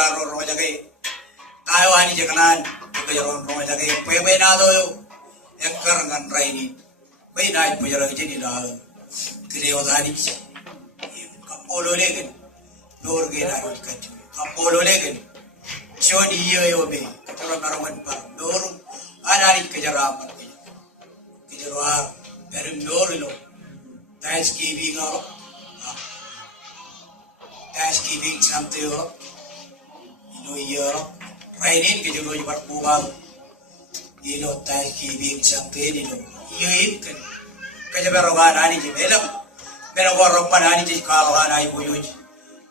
laro roja ke tayo ani jekanan kejaron roja ke pepe na do yo ekkar ngan raini pe na pujara ke ni da kire odani kapolo legen dor ge na ka kapolo legen choni yo be katara maraman par dor anani kejara par kejarwa perum dor lo Thanksgiving Thanksgiving something New Year Rainin ke jero bar kubal Thanksgiving something yip kan kejabaro ganani je melam mero goro panani je kalo ganai buyuj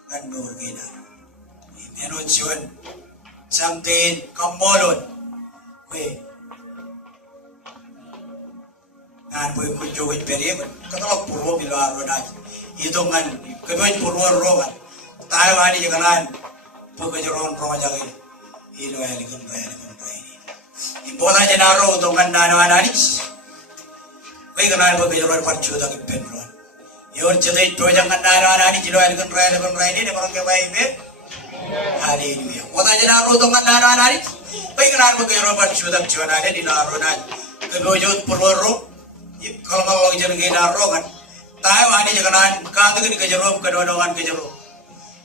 kan nur gina mero chon something kambolon we nan boy ko jowe periye katalo purwo bilaro na itu ngan kedua purwo rogan tayo ani jaganan pagkajaron roja ke ilo ay ligon ibola janaro to ngan nano ananis kay ganan pagkajaron parchuda ke penron yor chedai to jangan nano ananis ilo ay ligon ni parang ke bai be haleluya bola janaro to ngan nano ananis kay ganan pagkajaron parchuda ke chona ni laro na kedua jod purwo ro kalau jangan gina rogan tayo ani jaganan kagad ni kajaro kadonongan kajaro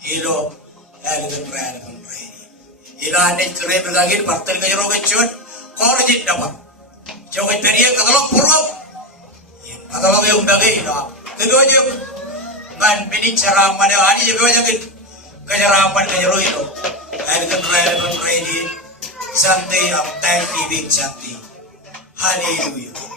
ilo elegan ilo ane kere bergagin partel kajaro kecun korjit dapat jauh periya kadalog purwo kadalog yung bagay ilo kedua jauh man bining caraman ani jago jagin kajaraman kajaro ilo elegan ready santai of Thanksgiving santai haleluya.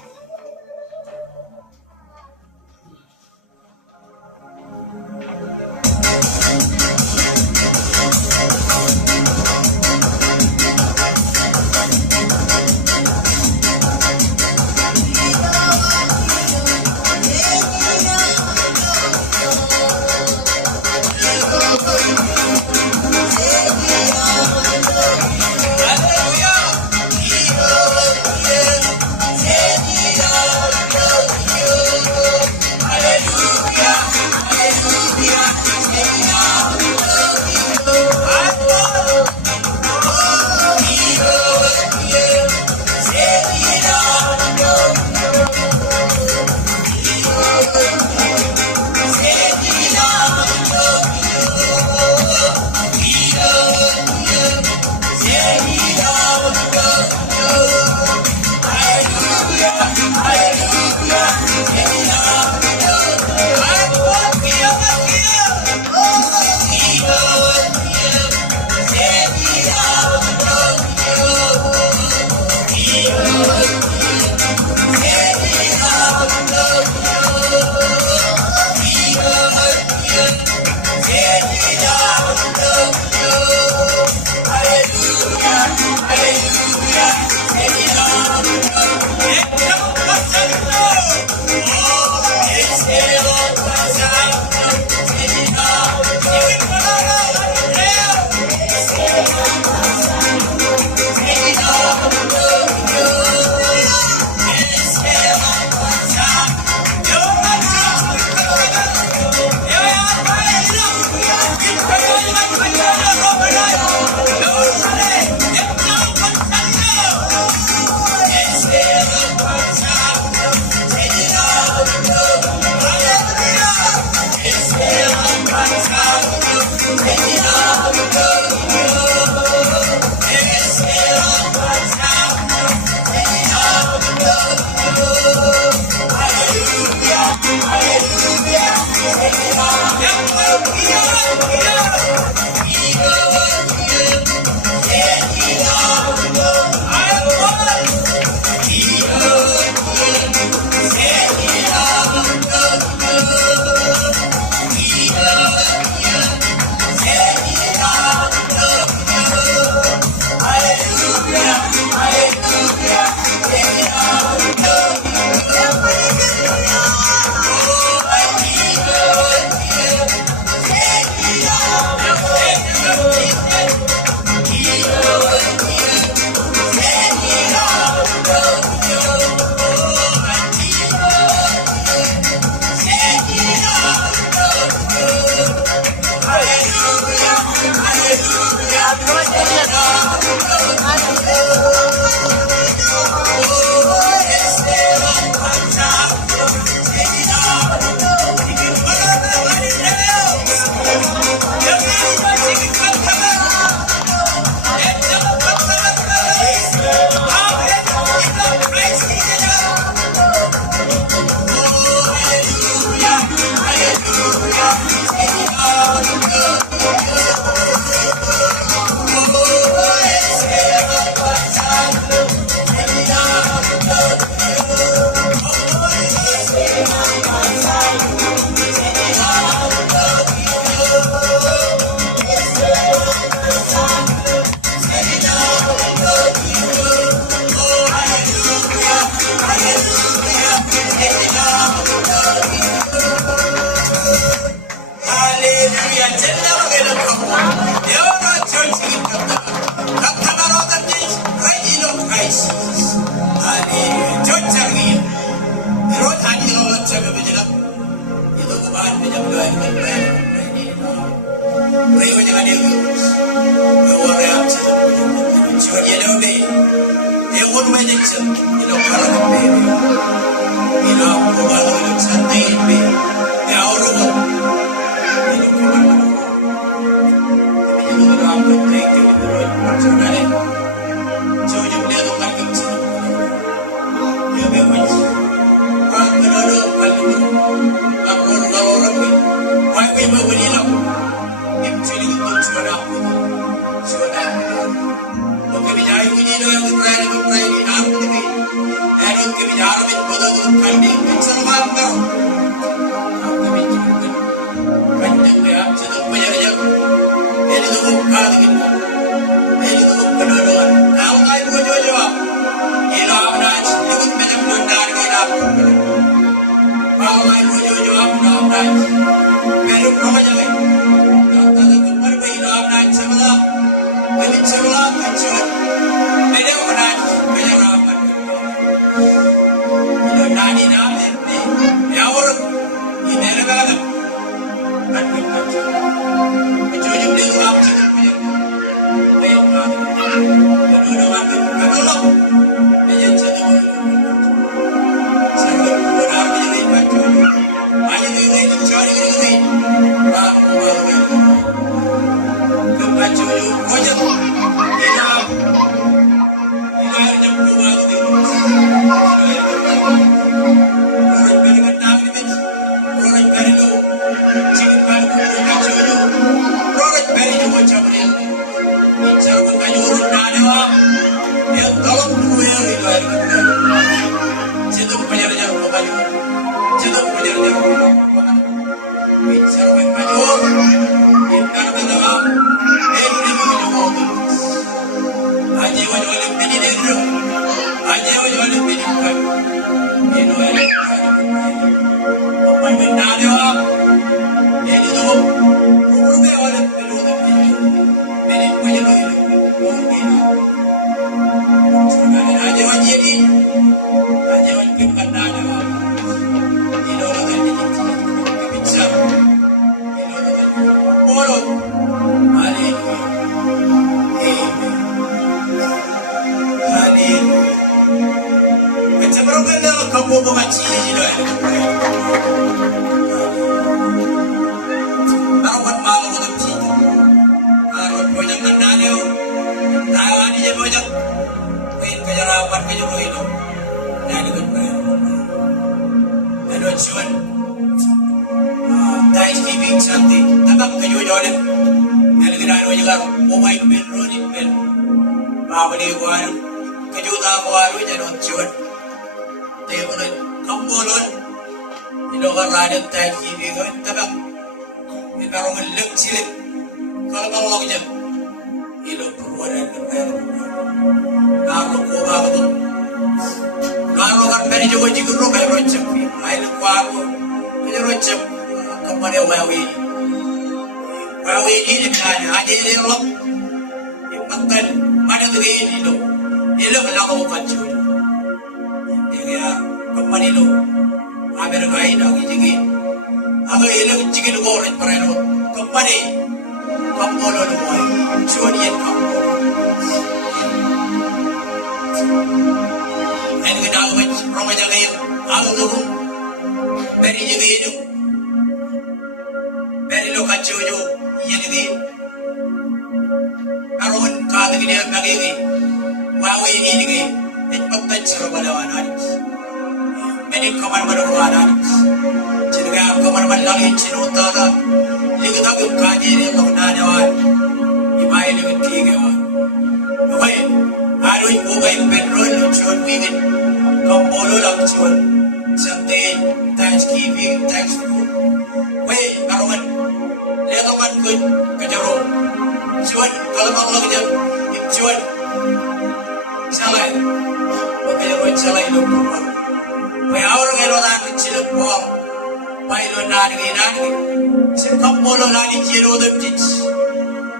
Pailo nani nani Sekampolo lani jero daptis.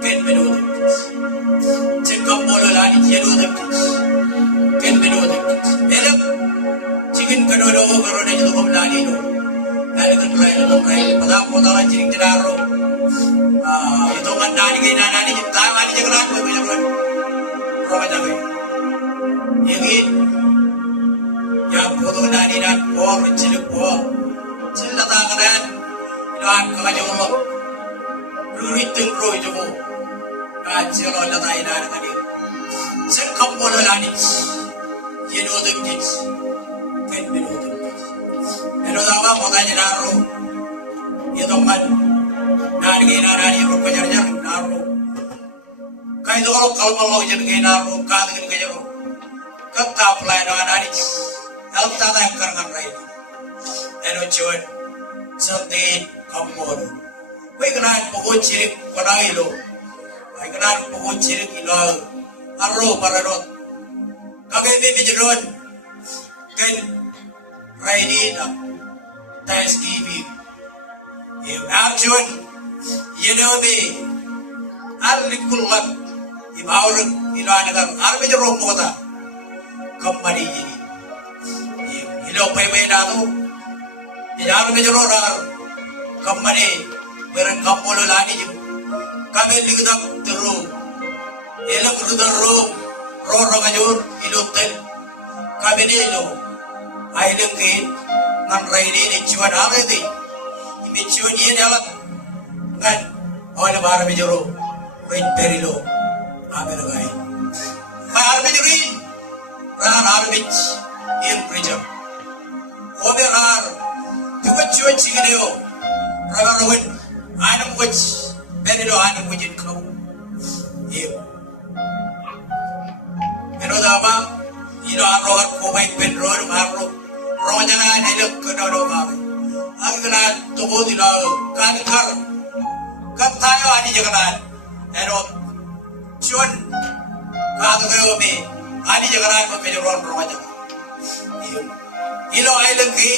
Ken meno daptis. Sekampolo lani jero daptis. Ken meno daptis. Elak chicken kanono karone judo lani no. Lani kan rai pada poda la chicken jenaro. Itu kan nani ke nani jipta lani jagran ko jagran. Roma jagai. Yegi ya podo nani nan por chilu po. Chilata kanan. Ilan kakajomo. Ruriting roy jomo. Kajiro lata ilan kani. Sekampolo lani. Jero daptis. Ken meno daptis. Pero dawa moda jenaro. Itu kan nani nani ro pajarjar naro. Kai do kalmo jen ke naro ka de ke jero. Kata apply nani. Help ta da karkan rai. Eno chuan something kampolo. Wai kanan pogo chirik panai lo. Wai kanan pogo chirik ilo. Arro paradot. Kagai me jeron. Ken rai ni na. Thanksgiving. Actually, you know me. Alikulat ibawruk ilanagan arbe jero moda company ini. Ilo pay na to. Arbe jero rar company beran kampolo lani jim. Kami ligdam tero. Elo krudaro ro rogajur ilo tel. Kami ni ilo. Ailem ke nan raini ni chuan avedi. Imichuan ye jalan kan oleh bara bijaro rin perilo aberai bar bijurin rar bich in prison oberar tukachuan chigideo ragarwen anam wich perilo anam wichin kau ye enodaba ilo arroar ko baik penro marro rojangan elok kono bae Anggaran tubuh di laut, kanker, katayo ani jaganan, erot, cuan, katayo me, ani jaganan mempejoran remaja. Ilo island ke,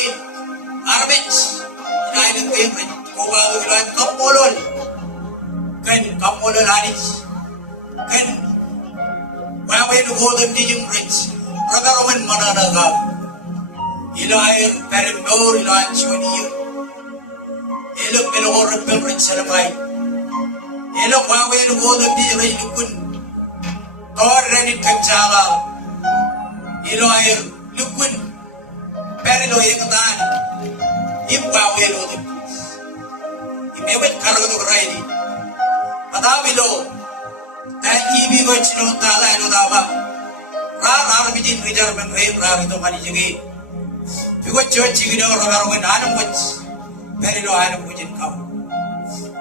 arbich, island ke, kuba tujuan kapolol, kan kapolol anis, kan, bayain godam di jumrich, ragaromen mana nagam. Ilo air perimdor ilo anchuaniyo. Ilo pelor pelrin salamay. Ilo kwawe ilo godam di ray lukun. Tor renit kacala. Ilo air lukun. Perilo yekatan. Impawe ilo di. Imewet karado ray di. Padabilo. Dahil ibi ko chinotala ilo daba. Rar bijin rijar mengre rar ito manijigi. Because church you know when Adam was very low Adam would come.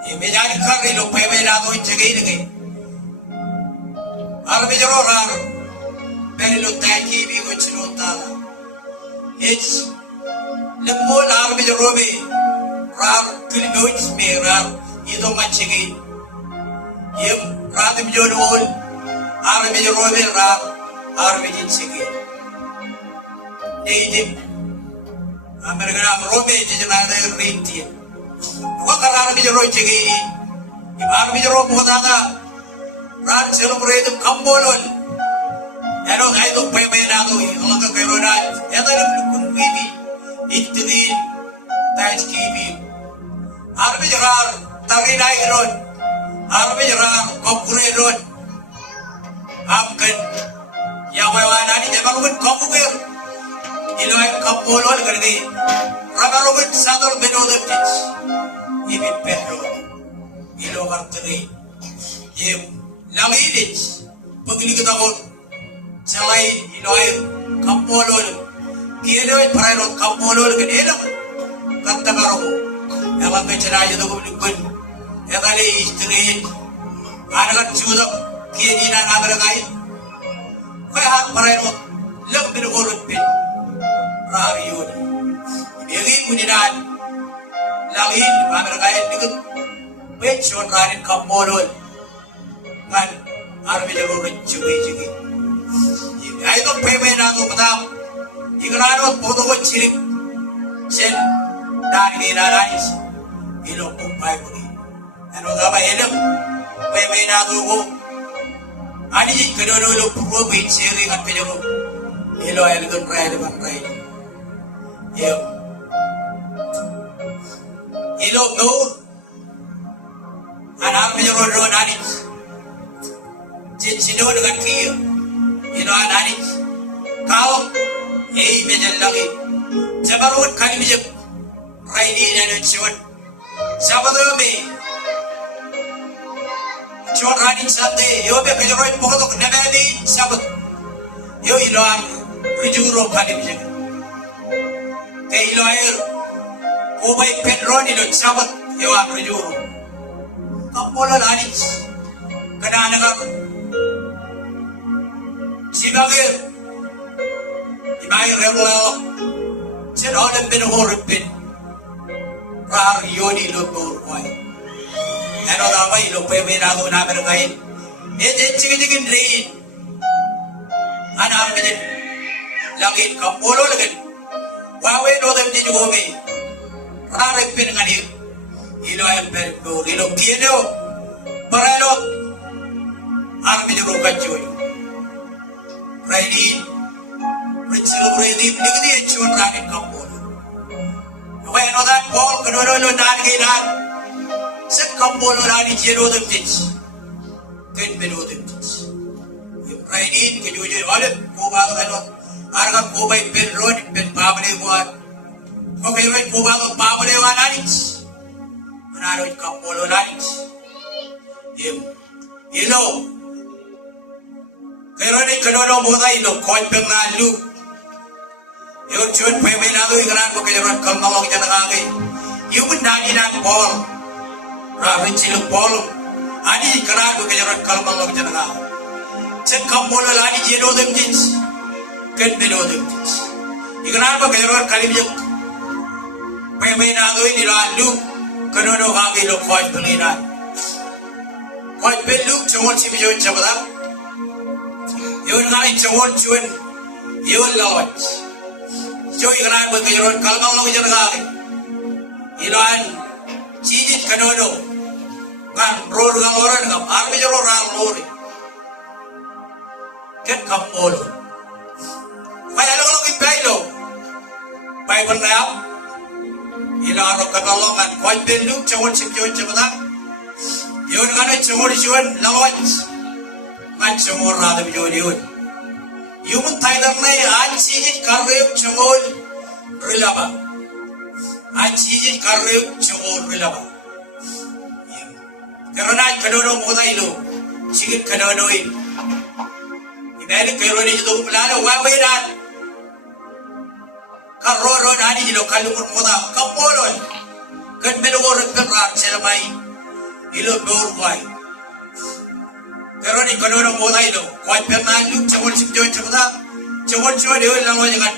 A major curry look pay way out of again. Arbijaro rar very low tanky be which no tala. It's the more arbijarobe rar kilinoits me rar either much again. Yep, rather be your old arbijarobe rar arbijin again. Native American Robe is another reindeer. What are the Roy Chigi? If Armijaro Podana ran celebrate Kambolon, I don't I don't pay by now, Longa Carona, Yadam couldn't be it to the Thanksgiving. Armijar, Tarina Road, Armijar, Kokure Road, Amkan, Yamawana, never would come away. Ilo ay kapolol kardi ragarobet sador benodem tich ibi pedro ilo kartri yem langidich pagli kitabon salai ilo ay kapolol kielo ay parayot kapolol kanelo kattagaro ela bechara yado gublikun edale istri anagat chudak kiedina nagalagai kaya parayot lam binogolot pin Rariun, Billy Unidan, Lavin, American, Nick, which one ran in Kamolol, and Armijo Chuigi. I don't pay me now, madam. You can have a photo of Chirik, Chen, Dani Narais, ilo kumpai bagi ano gaba elem pe na dugo ani kedono ilo puro be chere ngat kejero ilo el gun rai ban rai yo ilo no anak kejero ro nani cincino dengan kiyo ilo anani kau mejan lagi jabarun kali bijak rai ni dan ciwan sabado me ciwan rani sate yo be kejero pokok nabadi sabat yo ilo am rijuro kali bijak te ilo air kubai pedron ilo sabat yo am rijuro kampolo lani kadana kan sibagir ibai relo sedolem ben horpin rar yoni lo torwai ano dawai lo pe na do na berkain e chigin rein ana men lagin kampolo lagin wawe no dem di jome rar pin ngani ilo em per ko ilo kieno paralo armi ro kachoy rainin Richard Brady, nigga, children ragged couple. When all that ball could no navigate, set couple rani zero the pitch. Get below the pitch. Rainin, can you do all of Kuba? Arga Kuba, Ben Road, Ben Pablo one. Okay, right, Kuba, Pablo one anich. And I don't couple anich. You know, Kerone Kanono Modaino, Coin Pengalu. You should pay me another grand book come along Janagay. You would not in a ball. Ravichil Paul. I need grand book come along Janagay. Check come all Ladi Jeno them kids. Get below them kids. You can have a Kayron Kalibuk. Pay me another in Iran, Luke. Kanono Hagi look quite Pelina. Quite Bill Luke to want to be your Chabada. You will not to want you and you will lodge. Joy Gran with your Kalmang Janagay. Ilan, Chijit Kanono, Gan Rogan Oran, Army Roran Lori. Get Kampolo. Why I don't look in Palo. Bible now. Ilan of Katalong and quite been Luke to want to join Chabada. You are going to want you and lodge. Much more rather be you. Human Tiger may I see it carve Chamol Rilaba. I see it carve Chamol Rilaba. Karana Kanono Modailo, Chicken Kanono in. Imagine Karoni to Lana, why we not? Carro Nani, Kalumun Moda, Kapolo. Can be over the Rar Selamai. You look more white. Karoni Kanono Modailo, quite Pernan, Luke, Chamon Chipjo Chamada, Chamon Choy, Langan,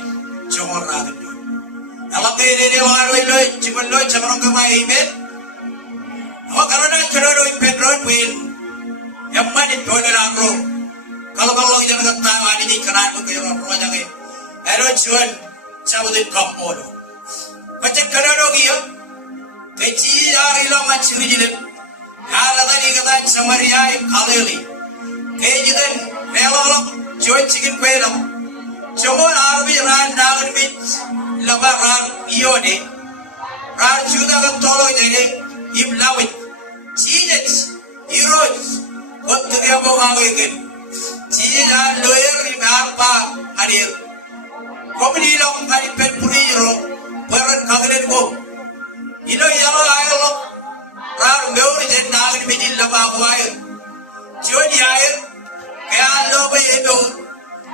Chamon Ragan. Alake, Chimon Lloyd, Chamonga, my email. Oh, Karana Kanono in Pedron will. Yamani Todan Road. Kalabang Janata, I need Kanan to your Rojage. Aaron Chuan, Chabudin Kampodo. But the Kanono here, the G are long and Chilin. Aladanigan Samaria in Kalili. Ajidan, Melo, Joy Chicken Quail. Chomon Army ran down with Labaran Ione. Ran Judah Tolo in Im Lawit. Cheetahs, heroes, what to the above again. Cheetahs are loyal in Arpa, Adir. Comedy long and pet Puriro, where and Kagalan go. You know, Yellow Isle. Rar Mary and Nagin Midin Lava Joy Yair, Kayan Lobe Edo,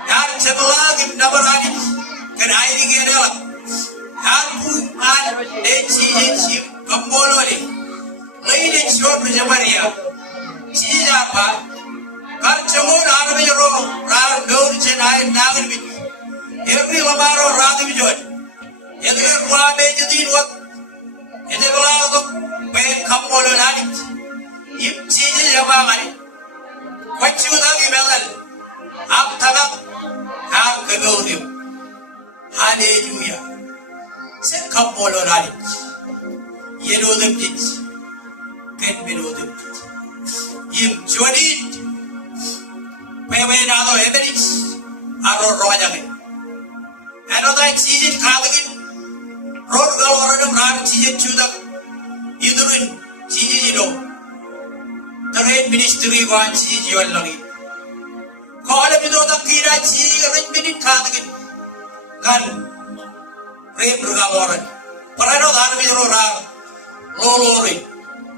Yan Chemalag in Navarani, can I get up? Hanpu and H. Kambololi, Lady Short Jamaria, Chizapa, Karchamon Army Row, Rar Mary and I Nagin Mid, every Lamaro Radivijon, every one made what? In the Lago. When Kampolo Lanit, if Chiji Yamani, what you love Melon, Aptana, Alcagodium, Hallelujah. Said Kampolo Lanit. Yellow the pitch. Get below the pitch. Yim Johnny. Pewe Nado Eberis. Aro Royale. Another cheese Kalagin. Road Galoran Ran cheese to the Idrin cheese. The Red Ministry wants cheese your longing. Call up the Kira cheese, red minute Kalagin. Gun. Red Galoran. Parano Armiro Lori.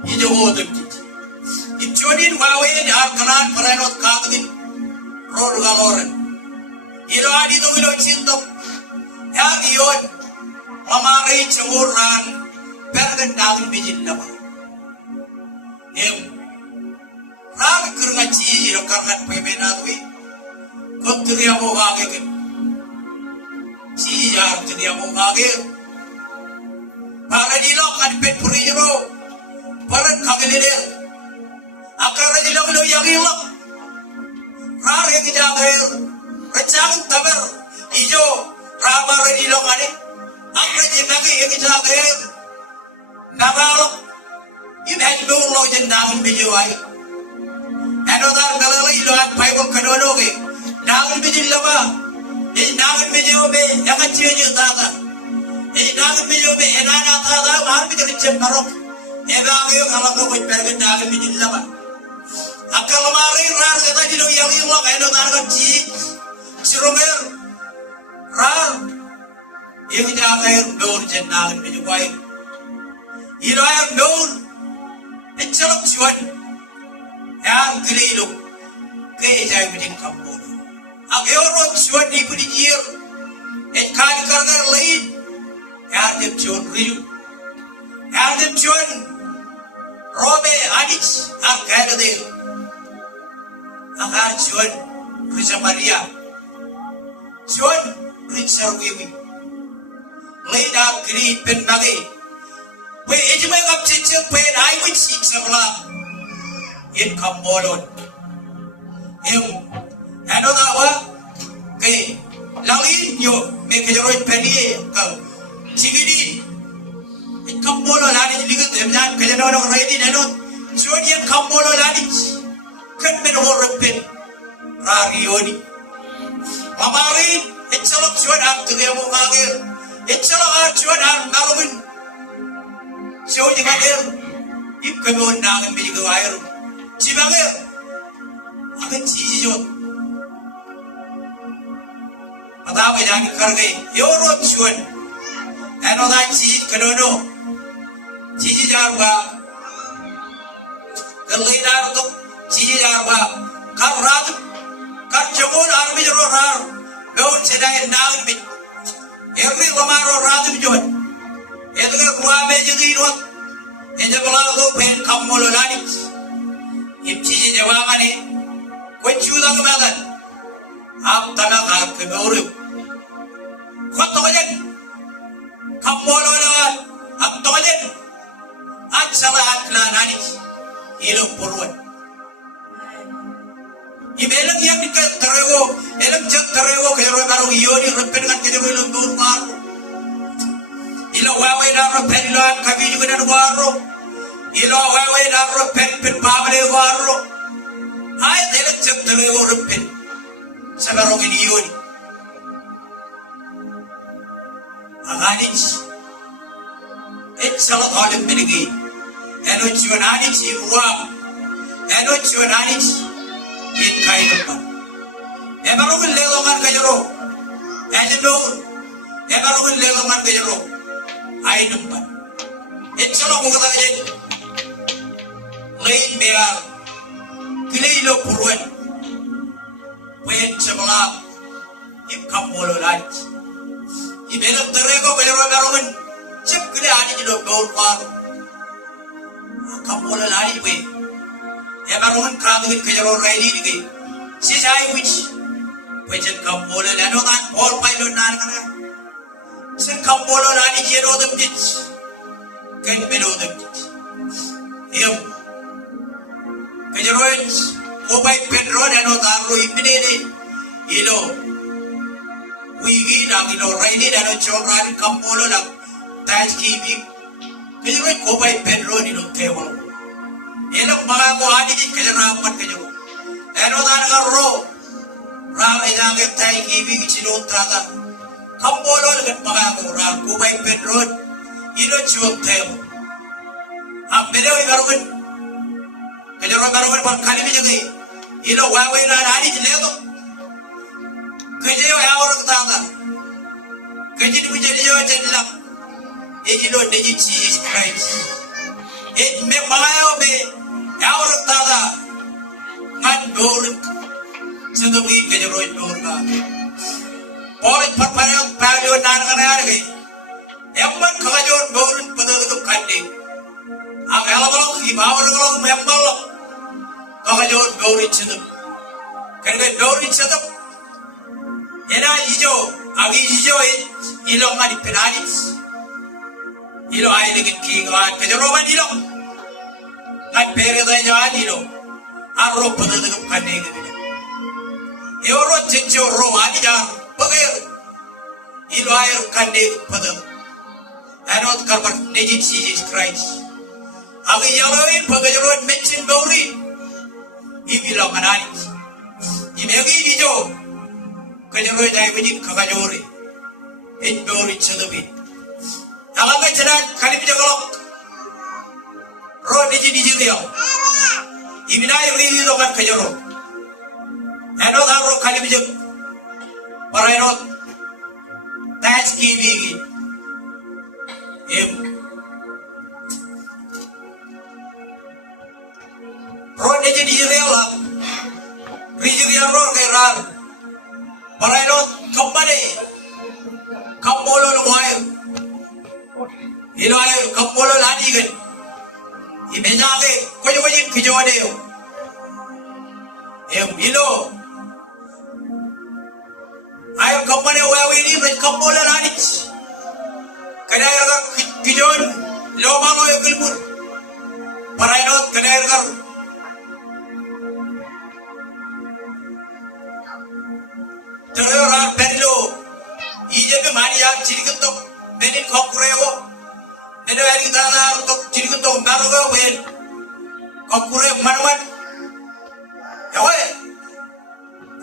In the water. If Johnny Huawei and Arkanan Parano Kalagin. Road Galoran. You know, I did the willow chindo. Yagion, Mamari Chamuran, Pergan down Bijin Lava. Him Ravi Kurmachi, you can't pay me that way. Come to the Amogage. See, after the Amogage. Paradilo and Petpuriro, Paran Kagalil, Akaradilo Yagila, Rari Jagel. Rachang Taber, Ijo, Rabarani Lomani, Amri Magi Yagizabe, Naval, you had no lodging down Bijuai. Another Galilei Lord Piper Canonogi, down Bijilava, is down Bijobe, Yamachi Tata, is down Bijobe, and Anata, Army Chimaro, Evangel Alamo with Bergen down Bijilava. Akalamari ran the Nagino Yavila and another cheese. Siromer, Ram, if you have known Jenna and Bijuai, you know I have known a chop chewing, and Grilo, Gage I within Cambodia. A Euro chewing deep in the year, and Kalikarga laid, and the chewing Rio, and the chewing Robe Adich, and Canada, and our chewing Risa Maria. John Richard Wiwi laid out Greed Pen Nagi. Where Edgemeg of Chichel paid I would seek some love in Cambolon. Him another one, okay, Lalin, you make a right penny, Chigidi in Cambolon, I didn't leave them, not Kajanor already, and on Jodian Cambolon Ladich, couldn't be more repent, Rarioni. Mamari, it's a lot short after the Amogage. It's a lot short after Melvin. So you got him. You come on now and be the wire. Chibaga, I can see you. Madame Kargay, your road short. And all that cheese, Kanono. Cheese Arba. The late out of Cheese Arba. Karad. Karchamon Army Rorar, don't say I now me. Every Romaro rather join. Edgar Guamejino, in the Bolado Pen Camolanics. If she is a Wamani, quit you the mother. After Kanoru. What toilet? Camolo, up toilet. Atsala Atlananics. He looked forward. Ibelang yang dikat terego, elang cak terego kero baru ioni repengan kene belum turun. Ilo wawe dah repen iloan kami juga dah waro. Ilo wawe dah repen pen pabale waro. Ay elang cak terego repen. Sekarang ini ioni. Aganich, salat halim benigi. Eno ciwan anich iwa. Eno ciwan anich. In Kaidapa. Emerald Legoman Gajaro, and the door, Emerald Legoman Gajaro, I number. It's a long way. Late Bear, Kililo Purwen, when Chamala, if Camolo light. He made up the Rego Veroman, Chip Gilani of Gold Park. Camolo light way. Everyone coming with Kajaro ready again. Says I wish. Which had Cambola and all that all pilot Nana. Said Cambola and I hear all the pitch. Can't below the pitch. Him. Kajaroids, go by Pedro and all that immediately. You know, we get up, ready and a children Cambola, that's keeping. kajero ko bay pedro ni no tebo elok mga ko ani di kajarapan kajero eno dan garro ra ejang tai gibi chilo traga kambolo legat mga ko ra ko bay pedro ino chiwon tebo ambele garwen kajero garwen par kali mi jage ino wawe na ani di ledo kajero ya orang traga kajini mi jari yo jella ejilo neji Jesus Christ it me malayo me ya orang traga ngan dor sedobi kajero dor ka Polit parpayo payo nan kanare emman kajor dor padadu kandi ang elabalo ibawar membal kajor dor chedum kanga dor chedum ena ijo agi ijo ilo mari penani ilo ay legit kigan kajoroban ilo ngan pere da jan ilo arro padadu kandi gede euro chencho ro ani jan bagir ilo ay kandi padadu anot karbar neji Jesus Christ agi yaloi pagajorot mention dori ibilo kanani imegi ijo kajero jai biji kagajori endori chadabi alaga chana kali bijagolok ro niji dia ibinai riwi dokan kajero eno daro kali bijag paraino that's giving em ro niji dia la riwi ro kairar paraino company kambolo lumayo ilo ay kambolo lani gan imejale koyo kijone yo ilo ay company wawi ni met kambolo lani kadaya ga kijon lo malo yo kilmur paraino kadaya ga terora perlo ije ke maniya chirikto benin kokureo nene wari dana to chirikto baroga wen kokure manwan yawe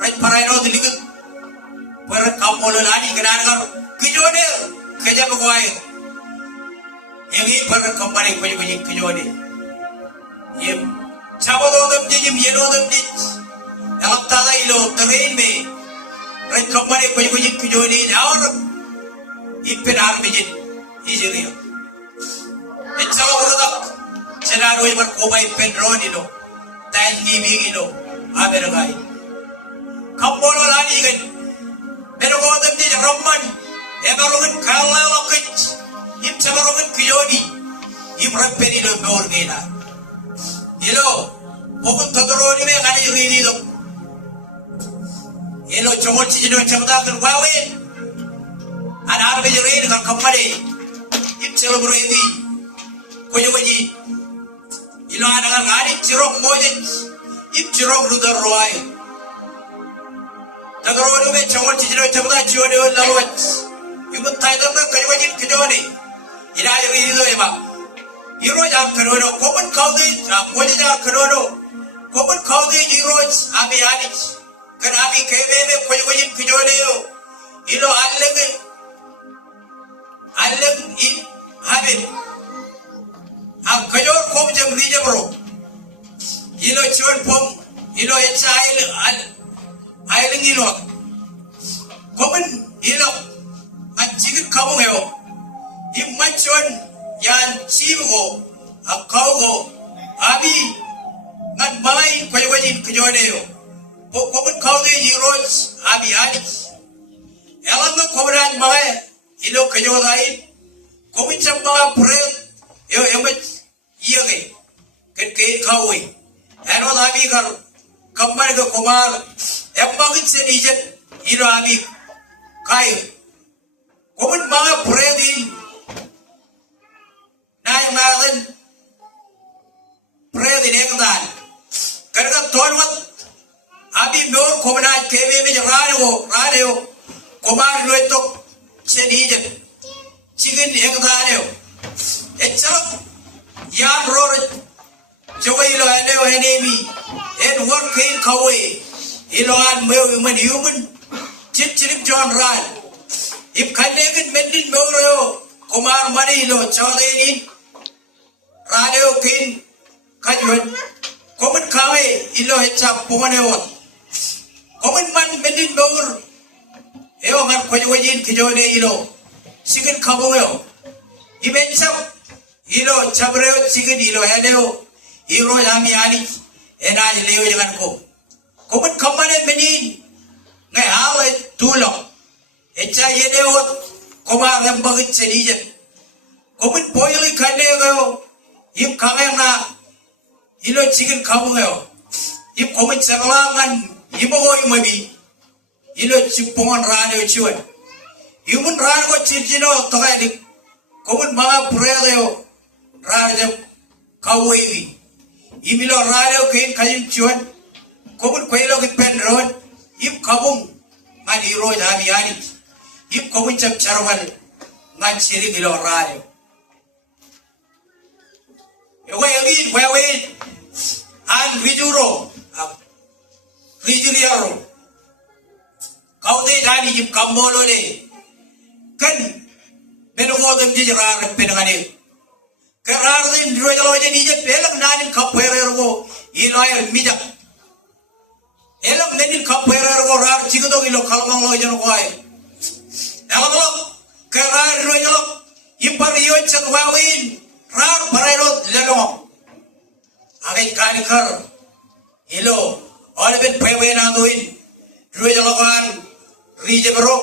right paraino dilig per kamolo lani kenar kijone keja bogwai egi per company koji kijone yem chabodo dam jim yelo dam dit elapta da ilo terrain me right company koji kijone naor ipenar mijin ijeriyo echawa urada chenaro ibar kobai penroni lo tai gibi lo abergai kambolo lani gan berogo dam di romman ebarogen kala lokich im chabarogen kijoni im rappeni lo dorgena ilo pokon todoroni me gani rini lo ilo chomol chino chamda kan wawe anar be rini kan kamare im chelobro edi koyoji ilo anaga gani chirok moje im chirok rudar roai todoroni me chomol chino chamda chione lawat ibu taidam na koyoji kijoni ira rini lo eba iro jam kanono komun kaudi moje jam kanono komun kaudi iro abi ani kan abi kebe me koyoji kijone yo ilo alleg in habib am kajor kom jam rije bro ilo chon pom ilo echail ailing ilo komun ilo anjig kamu yo imachon yan chigo akaugo abi ngan mai koyoji kijone yo komun kaude yiroch abi ani elang komuran mai ilo kajodai komun chamba pre yo emet yage ke kawi eno abi gar kamar do kumar embagit se dijet ilo abi kai komun mga pre din nay magen pre din ekdan karga tonwat abi mor komna kebe me radio kumar loitok se dijet chigen ekdan yo Echap yan roar joy ilo elo enemy and work in kawe ilo an human chip John Ran if kanegin mendin moro kumar mani ilo chawdeni radio kin kajun komun kawe ilo echap pumanewot komun man mendin moro eo man kojojin kijone ilo sigin kabongeo imechap ilo chabreo sigin ilo heleo iro yami ali enaj leo jangan ko komun kamane menin ngai hawe tulo echa yedeo komar lembagit sedijen komun poyli kaneo im kamena ilo sigin kabongeo im komun sebelangan iboy mabi ilo cipongan radio ciwan imun radio cirjino tokai komun mga pureo radio kawewi imilo radio kain kain ciwan komun kwelo ki penron im kabung man iro dami ani im komun cap charwal man ciri ilo radio yoga yagin wewe an rijuro rijuriaro kau deh jadi jim kambolo le kan menunggu dem jarar penangane kerar dem dua jalo jadi je pelak nanin kaperero iloy mijak elok nanin kaperero rar cigodo ilo kalmang lo jano koai elok kerar dua jalo impar iyo chat wawin rar parero lelo agai kanikar ilo oleh pewe nanduin dua jalo kan rije bro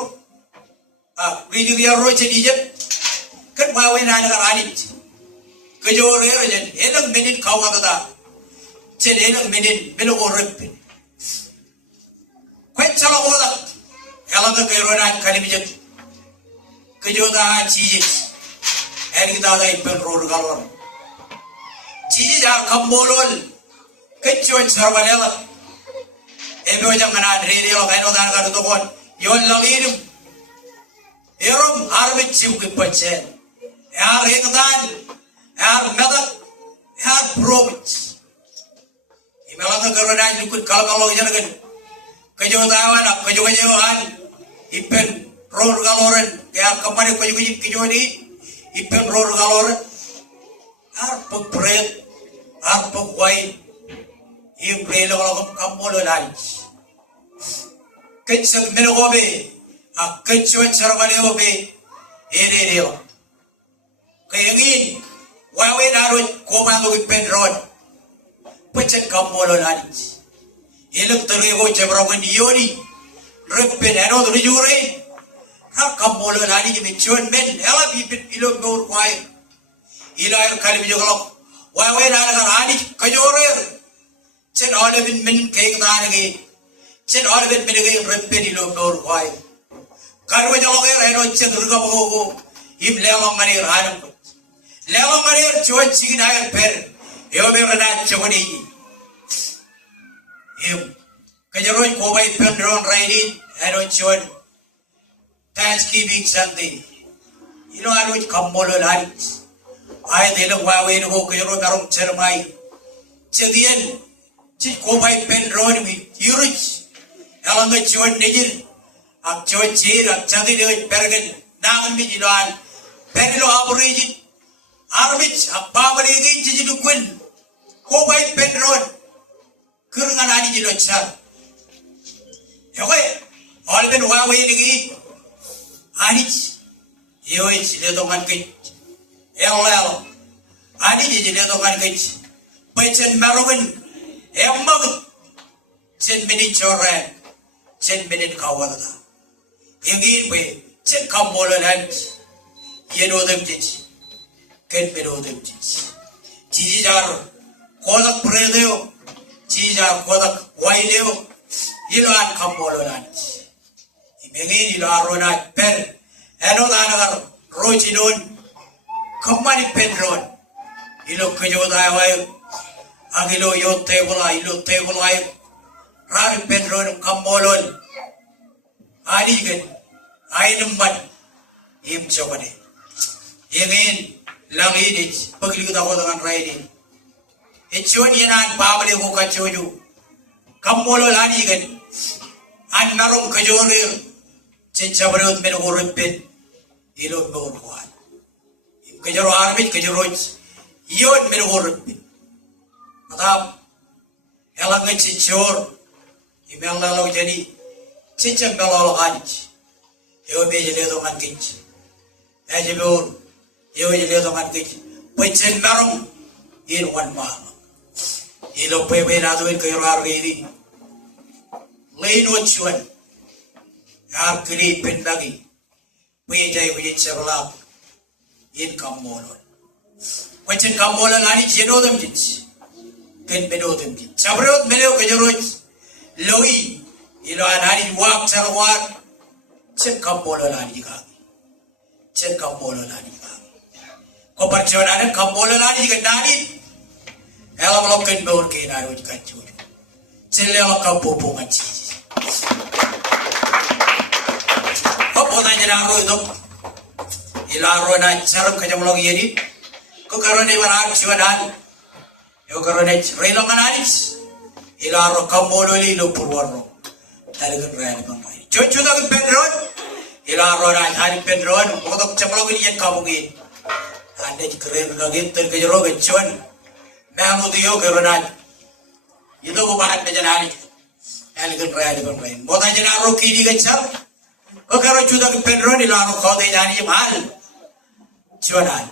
rije dia roche dije kan bawe na na ranit kejore jen elang menin kawa da chen elang menin belo orep kwet chala oda elang ka kero na kali bije kejoda chije eri da da ipen ror galor chije jar kambolol kechon sarwanela ebe jangan adre lo kaino dan ka to kon yon lagirum erom arbe chiuk pachen yar ekdan yar medak yar provit imelaga garona nikut kalkalo janagan kejo dawan kejo kejoan ipen ror galoren yar kamane kejo ni ipen ror galoren ar pokret ar pokwai im relo kamolo lai kecak melobe kecak charvaleo ereo kayagin wawe narod komango ipendron pecek kamolo lani elok terego jebrongan yoni repen ano rijure ha kamolo lani michon men ela bibit ilo gor kwai ilo air kali joglo wawe narod lani kajore chen olevin men kek danagi chen olevin men kek repen ilo gor kwai karwa joglo reno chen durga bogo im lelong mani ranam lelong mani chuan chigin air per yo be rana chawani im kajaro ko bai pen ron raini ero chuan thanksgiving sunday ilo alo kambolo lari ay delo wawe no kajaro darong chermai chedian chi ko bai pen ron mi yurich elanga chuan nejir ak chuan chir ak chadi de pergen nang mi jilan perilo aborigin arbich ababari gi jijidu kun ko bai pen ron kurungan ani jilo char yoy olben wawe digi ani yoy chile to man kai elo ani jile to man kai pechen marogen emmag chen mini choren chen mini kawada yegi be chen kambolan yeno dem tich ken beno dem tich chiji jar kodak predeo chija kodak waileo ilan kambololan ibegin ilarona per eno danagar rochinon kamani penron ilo kejodai wai agilo yo tebulai rar penron kambolon adigen ainumman im chobane yengin lang init paglikod ako dengan raini echuan yanan pabale ko kachoju kammolo lani gan an narum kajoril chenchabrot men urupin ilot borwan kajoro armit kajoroj yon men urupin matap elang chenchor imel lalu jadi chencham belalo ganj yo bejele do man kinch ajibur yo bejele do man kinch pechen narum in one man ilo pepe na doin kajoro armit Laino chuan ar kri pendagi pejai wajit sebelah in kamolon wajin kamolon ani jeno dem jit ken bedo dem jit sabrot meleo kajoroj loi ilo anani wak sarwar chen kamolon ani ka chen kamolon ani ka ko parchonan kamolon ani ka dani elam loken bor ke na roj kachu chen le ka popo ngachi Apa tanya naro itu? Ilaro na carum kajam lagi jadi. Kau karena mana ciuman? Yo karena relong analis. Ilaro kamolo lilo purwaro. Tadi kan raya bangkai. Cucu tak pendron. Ilaro na hari pendron. Untuk campur lagi yang kamu gini. Anda keren lagi terkejar lagi cuman. Memang tu yo karena itu bukan penjenani. Elegant raya di bangkai. Mau tanya naro kiri kecil. Kau kalau sudah kependron di luar kau tidak ada mahal, cuman.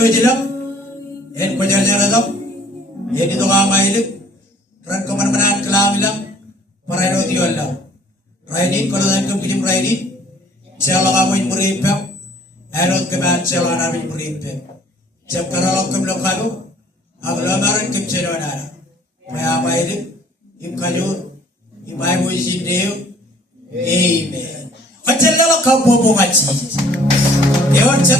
Ito jilam, en ko jara dam, en ito kamailik, ran ko man kelamilang, para ito tiwala. Rainin kalau dan kemudian rainin, siapa kamu yang murimpem, erot keman siapa nabi murimpem. Jab kalau kamu kalu, aglamaran kecerawana. Maya mailik, imkajur, imai mujizin deo, amen. Macam lala kau bobo ngaji.